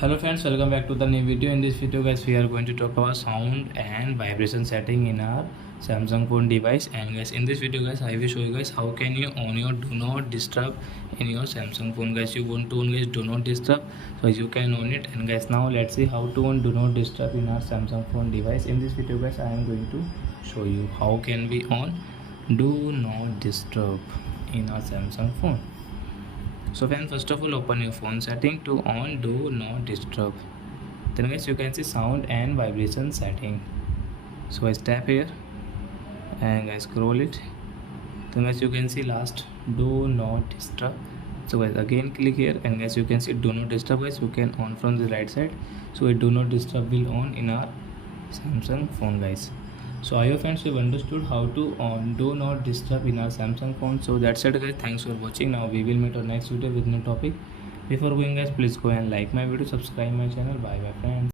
Hello friends, welcome back to the new video. In this video guys, we are going to talk about sound and vibration setting in our Samsung phone device. And guys, in this video guys, I will show you guys how can you on your do not disturb in your Samsung phone. Guys, you want to on guys do not disturb, so you can on it. And guys, now let's see how to on do not disturb in our Samsung phone device. In this video guys, I am going to show you how can we on do not disturb in our Samsung phone. So then first of all, open your phone setting to on do not disturb. Then guys, you can see sound and vibration setting. So I tap here and guys scroll it. Then guys, you can see last do not disturb. So guys, again click here and guys, you can see do not disturb. Guys, you can on from the right side. So a do not disturb will on in our Samsung phone guys. So I hope friends you have understood how to on do not disturb in our Samsung phone. So that's it guys, thanks for watching. Now we will meet our next video with new topic. Before going guys, please go and like my video, subscribe my channel. Bye bye friends.